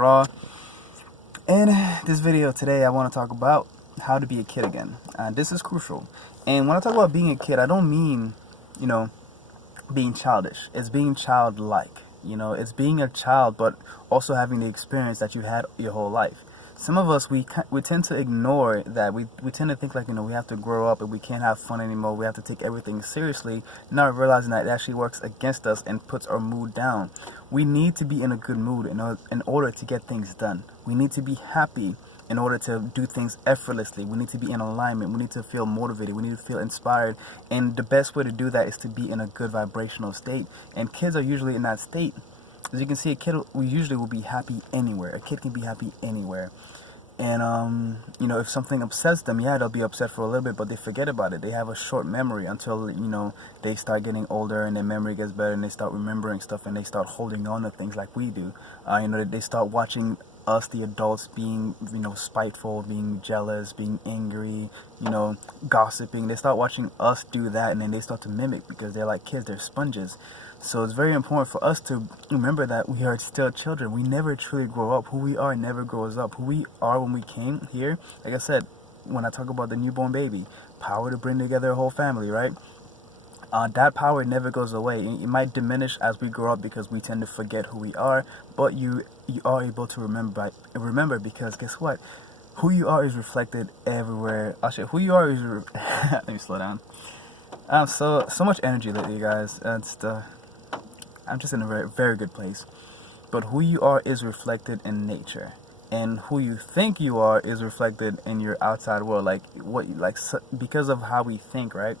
HearmeRaw. In this video today, I want to talk about how to be a kid again. This is crucial. And when I talk about being a kid, I don't mean, being childish. It's being childlike. It's being a child, but also having the experience that you had your whole life. Some of us, we tend to ignore that. We tend to think like, we have to grow up and we can't have fun anymore. We have to take everything seriously, not realizing that it actually works against us and puts our mood down. We need to be in a good mood in order to get things done. We need to be happy in order to do things effortlessly. We need to be in alignment. We need to feel motivated. We need to feel inspired. And the best way to do that is to be in a good vibrational state. And kids are usually in that state. As you can see, a kid usually will be happy anywhere. A kid can be happy anywhere. And, if something upsets them, they'll be upset for a little bit, but they forget about it. They have a short memory until, they start getting older and their memory gets better and they start remembering stuff and they start holding on to things like we do. They start watching us, the adults, being, spiteful, being jealous, being angry, gossiping. They start watching us do that, and then they start to mimic because they're like kids, they're sponges. So it's very important for us to remember that we are still children. We never truly grow up. Who we are never grows up. Who we are when we came here, like I said, when I talk about the newborn baby, power to bring together a whole family, right? That power never goes away. It might diminish as we grow up because we tend to forget who we are, but you are able to remember because guess what? Who you are is reflected everywhere. Actually, who you are is let me slow down. So much energy lately, guys. I'm just in a very, very good place. But who you are is reflected in nature, and who you think you are is reflected in your outside world. Because of how we think, right?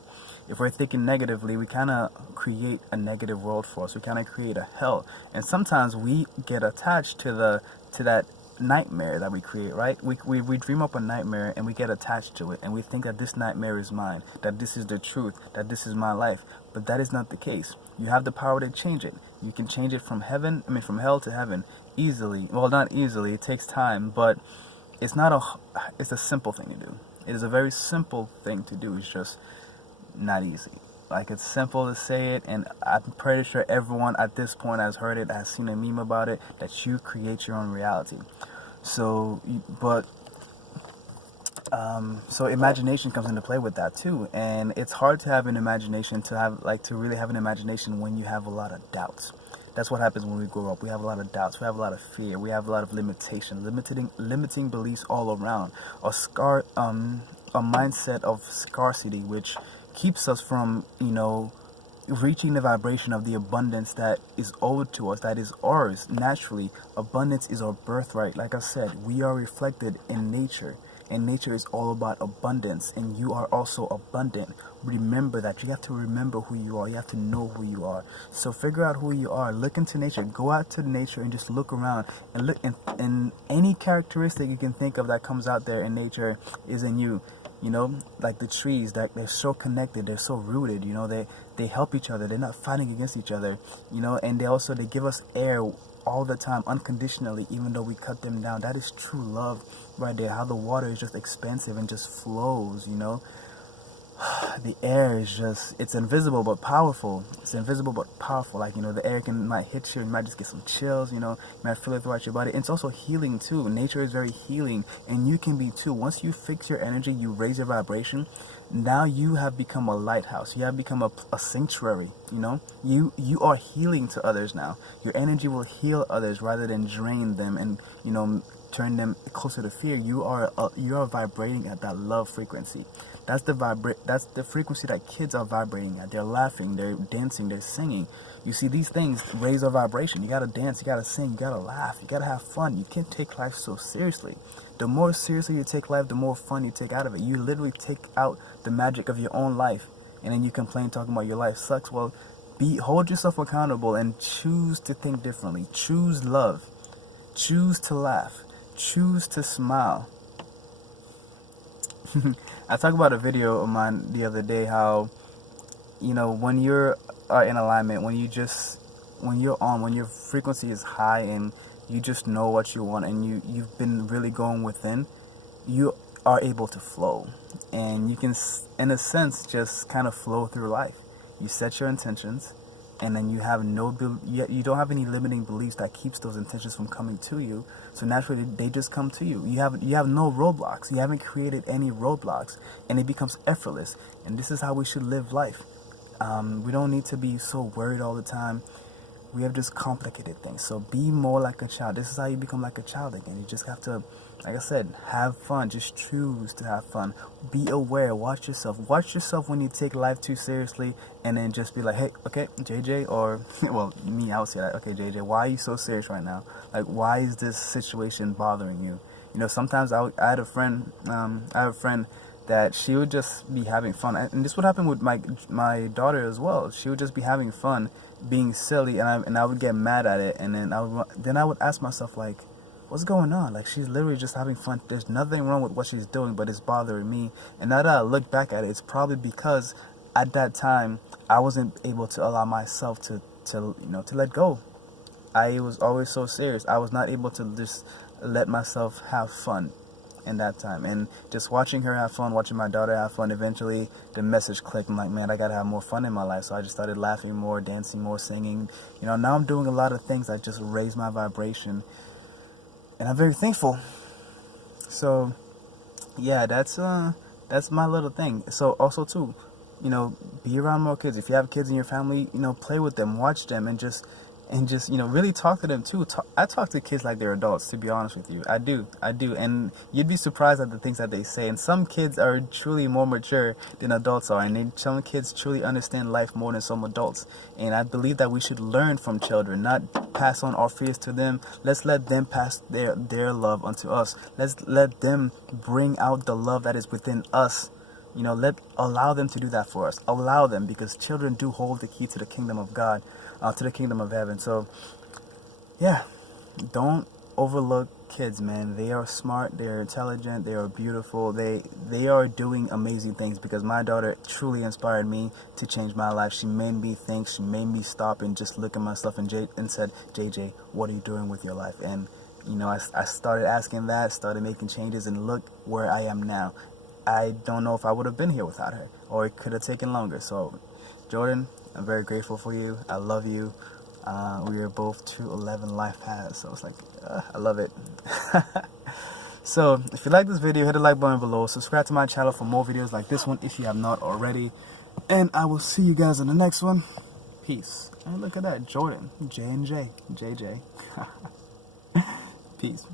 If we're thinking negatively, we kind of create a negative world for us. We kind of create a hell, and sometimes we get attached to that nightmare that we create, right? We dream up a nightmare and we get attached to it, and we think that this nightmare is mine, that this is the truth, that this is my life. But that is not the case. You have the power to change it. You can change it from hell to heaven easily. Well, not easily. It takes time, but it's a simple thing to do. It is a very simple thing to do. It's just not easy. It's simple to say it, and I'm pretty sure everyone at this point has heard it, has seen a meme about it, that you create your own reality. So imagination comes into play with that too, and it's hard to have an imagination, to really have an imagination when you have a lot of doubts. That's what happens when we grow up. We have a lot of doubts. We have a lot of fear. We have a lot of limitation, limiting beliefs all around. A mindset of scarcity, which keeps us from, reaching the vibration of the abundance that is owed to us, that is ours naturally. Abundance is our birthright. Like I said, we are reflected in nature, and nature is all about abundance, and you are also abundant. Remember that. You have to remember who you are. You have to know who you are. So figure out who you are. Look into nature. Go out to nature and just look around and look, and any characteristic you can think of that comes out there in nature is in you. Like the trees, that they're so connected, they're so rooted, they help each other, they're not fighting against each other, and they give us air all the time unconditionally, even though we cut them down. That is true love right there. How the water is just expansive and just flows, the air is it's invisible but powerful. It's invisible but powerful. The air might hit you, you might just get some chills, you might feel it throughout your body. It's also healing too. Nature is very healing, and you can be too. Once you fix your energy, you raise your vibration, now you have become a lighthouse. You have become a sanctuary, You are healing to others now. Your energy will heal others rather than drain them and, turn them closer to fear. You are vibrating at that love frequency. That's the frequency that kids are vibrating at. They're laughing, they're dancing, they're singing. You see, these things raise our vibration. You gotta dance, you gotta sing, you gotta laugh, you gotta have fun. You can't take life so seriously. The more seriously you take life, the more fun you take out of it. You literally take out the magic of your own life, and then you complain talking about your life sucks. Well, hold yourself accountable and choose to think differently. Choose love. Choose to laugh. Choose to smile. I talked about a video of mine the other day how, when you're in alignment, when your frequency is high and you just know what you want and you've been really going within, you are able to flow. And you can, in a sense, just kind of flow through life. You set your intentions, and then you have you don't have any limiting beliefs that keeps those intentions from coming to you. So naturally, they just come to you. You have no roadblocks. You haven't created any roadblocks, and it becomes effortless. And this is how we should live life. We don't need to be so worried all the time. We have just complicated things. So be more like a child. This is how you become like a child again. You just have to, like I said, have fun. Just choose to have fun. Be aware. Watch yourself. Watch yourself when you take life too seriously, and then just be like, hey, okay, JJ, or, well, me, I would say that, okay, JJ, why are you so serious right now? Like, why is this situation bothering you? You know, sometimes I had a friend, that she would just be having fun. And this would happen with my daughter as well. She would just be having fun, being silly, and I would get mad at it, and then I would ask myself, like, what's going on? Like, she's literally just having fun. There's nothing wrong with what she's doing, but it's bothering me. And now that I look back at it, it's probably because at that time I wasn't able to allow myself to let go. I was always so serious. I was not able to just let myself have fun in that time. And just watching her have fun, watching my daughter have fun, eventually the message clicked. I'm like, man, I gotta have more fun in my life. So I just started laughing more, dancing more, singing. You know, now I'm doing a lot of things that just raise my vibration, and I'm very thankful. So yeah, that's my little thing. So also too, you know, be around more kids. If you have kids in your family, you know, play with them, watch them, and just you know, really talk to them too. I talk to kids like they're adults, to be honest with you. I do, and you'd be surprised at the things that they say. And some kids are truly more mature than adults are, and some kids truly understand life more than some adults. And I believe that we should learn from children, not pass on our fears to them. Let's let them pass their love onto us. Let's let them bring out the love that is within us. You know, allow them to do that for us. Allow them, because children do hold the key to the kingdom of God, to the kingdom of heaven. So, yeah, don't overlook kids, man. They are smart. They are intelligent. They are beautiful. They are doing amazing things, because my daughter truly inspired me to change my life. She made me think. She made me stop and just look at myself and said, JJ, what are you doing with your life? And, you know, I started asking that, started making changes, and look where I am now. I don't know if I would have been here without her, or it could have taken longer. So, Jordan, I'm very grateful for you. I love you. We are both 211 life paths, so it's like, I love it. So, if you like this video, hit the like button below. Subscribe to my channel for more videos like this one if you have not already. And I will see you guys in the next one. Peace. And look at that, Jordan, J&J, JJ. Peace.